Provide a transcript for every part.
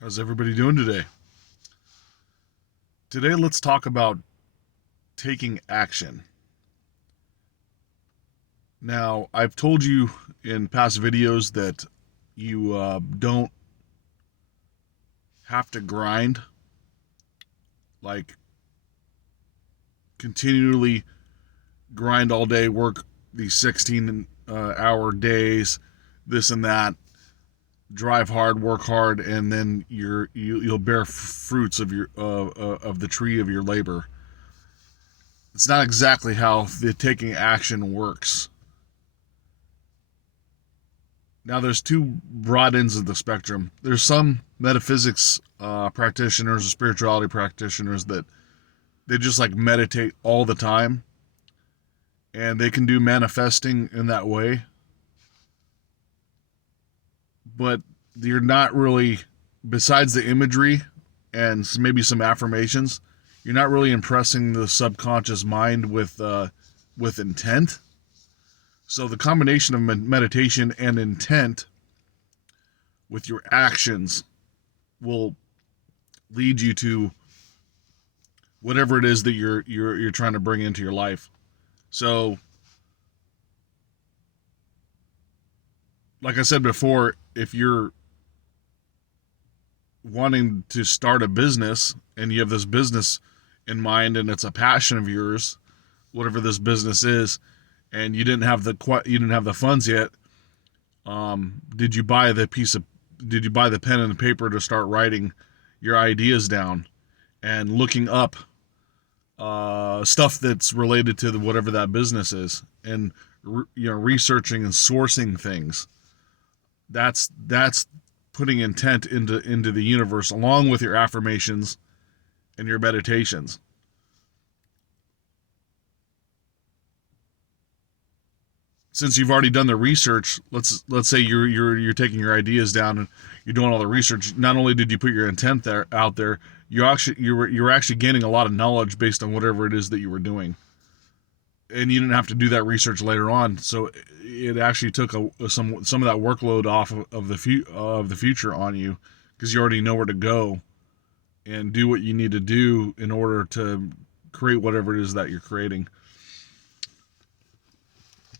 How's everybody doing today? Today, let's talk about taking action. Now, I've told you in past videos that you don't have to grind, like continually grind all day, work these 16-hour days, this and that, drive hard, work hard, and then you'll bear fruits of your of the tree of your labor. It's not exactly how the taking action works. Now, there's two broad ends of the spectrum. There's some metaphysics practitioners or spirituality practitioners that they just like meditate all the time, and they can do manifesting in that way, but you're not really, besides the imagery and maybe some affirmations, you're not really impressing the subconscious mind with intent. So the combination of meditation and intent with your actions will lead you to whatever it is that you're trying to bring into your life. So, like I said before, if you're wanting to start a business and you have this business in mind and it's a passion of yours, whatever this business is, and you didn't have the funds yet, did you buy the pen and the paper to start writing your ideas down and looking up stuff that's related to whatever that business is, and researching and sourcing things? That's putting intent into the universe along with your affirmations and your meditations. Since you've already done the research, let's say you're taking your ideas down and you're doing all the research. Not only did you put your intent there out there, you were actually gaining a lot of knowledge based on whatever it is that you were doing, and you didn't have to do that research later on. So it actually took some of that workload off of the future on you, because you already know where to go and do what you need to do in order to create whatever it is that you're creating.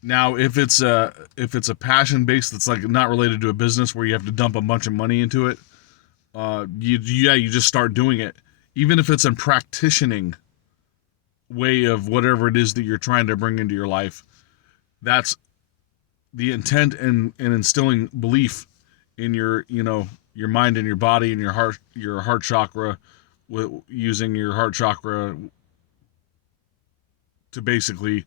Now, if it's a passion base that's like not related to a business where you have to dump a bunch of money into it, you just start doing it, even if it's a practicing way of whatever it is that you're trying to bring into your life. That's the intent and instilling belief in your mind and your body and your heart chakra, using your heart chakra to basically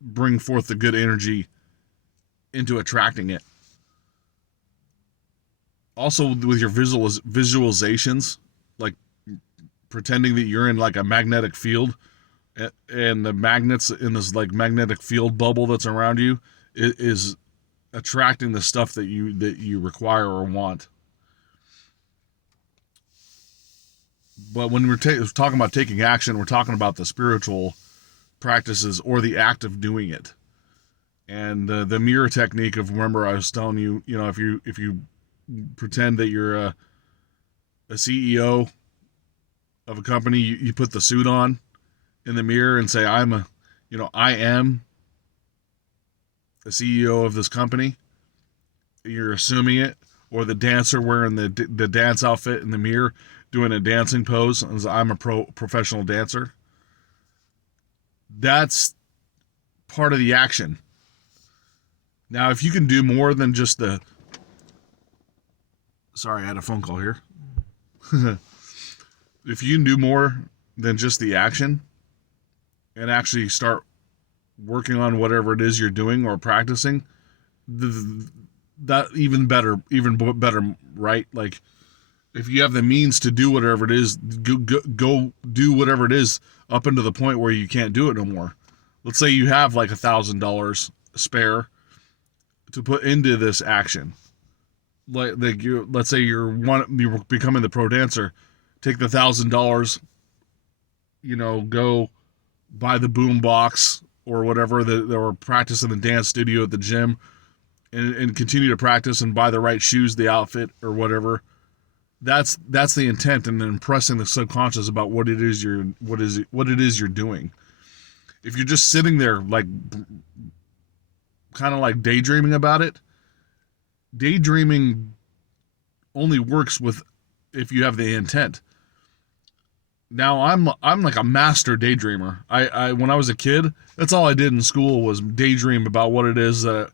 bring forth the good energy into attracting it. Also, with your visualizations, like pretending that you're in like a magnetic field, and the magnets in this like magnetic field bubble that's around you is attracting the stuff that you require or want. But when we're talking about taking action, we're talking about the spiritual practices or the act of doing it. And the mirror technique of, remember I was telling you, if you pretend that you're a CEO of a company, you put the suit on in the mirror and say, I am the CEO of this company. You're assuming it. Or the dancer wearing the dance outfit in the mirror doing a dancing pose, as I'm a professional dancer. That's part of the action. Now, if you can do more than just the... Sorry, I had a phone call here. If you can do more than just the action and actually start working on whatever it is you're doing or practicing, that even better, right? Like, if you have the means to do whatever it is, go do whatever it is up into the point where you can't do it no more. Let's say you have like $1,000 spare to put into this action. Let's say you're becoming the pro dancer. Take the $1,000, go buy the boom box or whatever, or practice in the dance studio at the gym, and continue to practice and buy the right shoes, the outfit, or whatever. That's the intent, and then impressing the subconscious about what it is you're doing. If you're just sitting there like kind of like daydreaming about it, daydreaming only works with if you have the intent. Now I'm like a master daydreamer. I when I was a kid, that's all I did in school was daydream about what it is that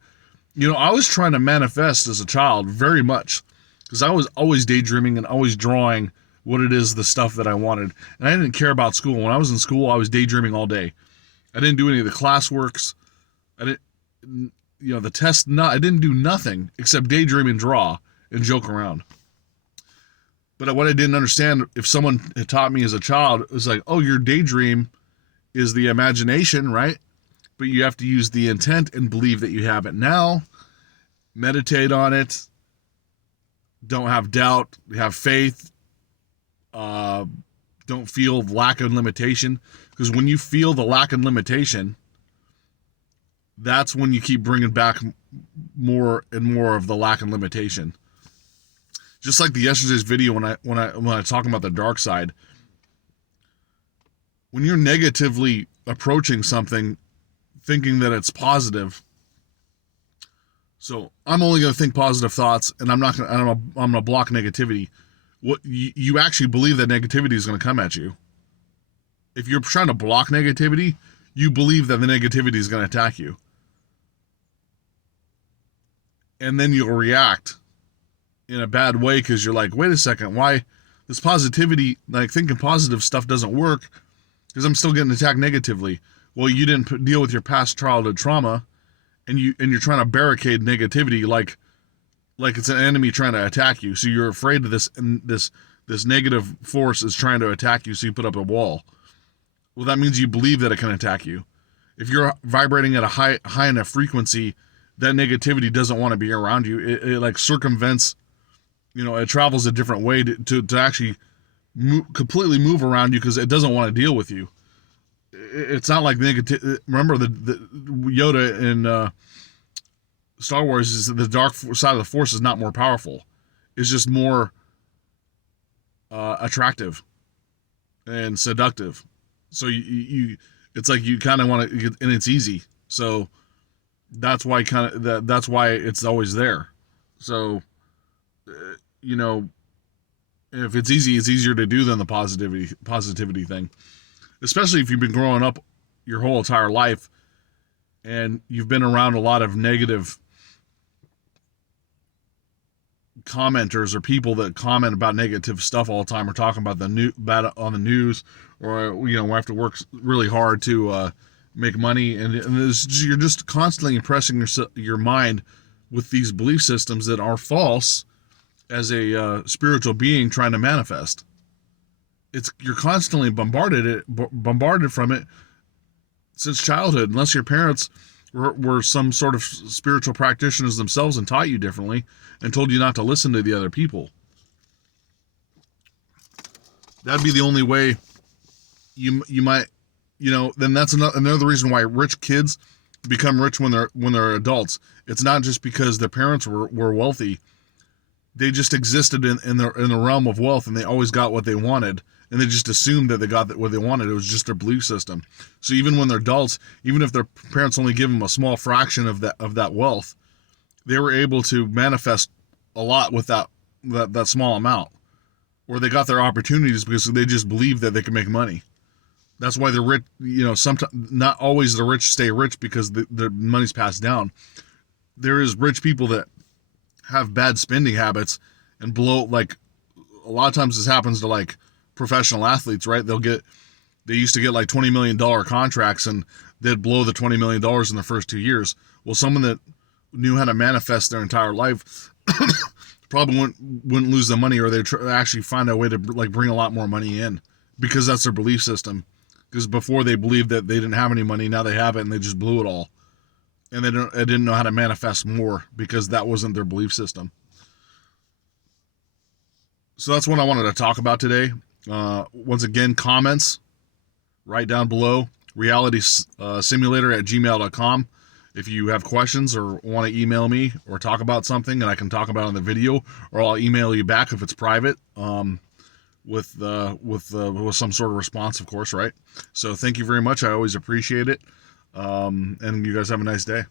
I was trying to manifest as a child very much, because I was always daydreaming and always drawing what it is, the stuff that I wanted. And I didn't care about school. When I was in school, I was daydreaming all day. I didn't do any of the classworks. I didn't, the test. I didn't do nothing except daydream and draw and joke around. But what I didn't understand, if someone had taught me as a child, it was like, oh, your daydream is the imagination, right? But you have to use the intent and believe that you have it now. Meditate on it. Don't have doubt. Have faith. Don't feel lack of limitation. Because when you feel the lack of limitation, that's when you keep bringing back more and more of the lack of limitation. Just like the yesterday's video when I talk about the dark side, when you're negatively approaching something, thinking that it's positive. So I'm only going to think positive thoughts, and I'm going to block negativity. What you actually believe that negativity is going to come at you. If you're trying to block negativity, you believe that the negativity is going to attack you. And then you'll react in a bad way because you're like, wait a second, why this positivity, like thinking positive stuff doesn't work because I'm still getting attacked negatively. Well, you didn't deal with your past childhood trauma, and you're trying to barricade negativity like it's an enemy trying to attack you. So you're afraid of this negative force is trying to attack you, so you put up a wall. Well, that means you believe that it can attack you. If you're vibrating at a high enough frequency, that negativity doesn't want to be around you. It like circumvents, it travels a different way to actually completely move around you because it doesn't want to deal with you. It's not like negative. Remember the Yoda in Star Wars is the dark side of the Force is not more powerful. It's just more attractive and seductive. So you it's like you kind of want to, and it's easy. So that's why that's why it's always there. So if it's easy, it's easier to do than the positivity thing. Especially if you've been growing up your whole entire life and you've been around a lot of negative commenters or people that comment about negative stuff all the time, or talking about on the news, or we have to work really hard to make money, and you're just constantly impressing your mind with these belief systems that are false as a spiritual being trying to manifest. You're constantly bombarded from it since childhood, unless your parents were some sort of spiritual practitioners themselves and taught you differently and told you not to listen to the other people. That'd be the only way you might, then that's another reason why rich kids become rich when they're adults. It's not just because their parents were wealthy. They just existed in the realm of wealth, and they always got what they wanted, and they just assumed that they got what they wanted. It was just their belief system. So even when they're adults, even if their parents only give them a small fraction of that wealth, they were able to manifest a lot with that small amount, or they got their opportunities because they just believed that they could make money. That's why the rich, sometimes not always the rich stay rich because the money's passed down. There is rich people that have bad spending habits and blow, like a lot of times this happens to like professional athletes, right? They used to get like $20 million contracts and they'd blow the $20 million in the first 2 years. Well, someone that knew how to manifest their entire life probably wouldn't lose the money, or they'd actually find a way to like bring a lot more money in, because that's their belief system. Because before they believed that they didn't have any money, now they have it and they just blew it all. And they didn't know how to manifest more because that wasn't their belief system. So that's what I wanted to talk about today. Once again, comments right down below, realitysimulator@gmail.com. If you have questions or want to email me or talk about something and I can talk about it on the video, or I'll email you back if it's private, with some sort of response, of course, right? So thank you very much. I always appreciate it. And you guys have a nice day.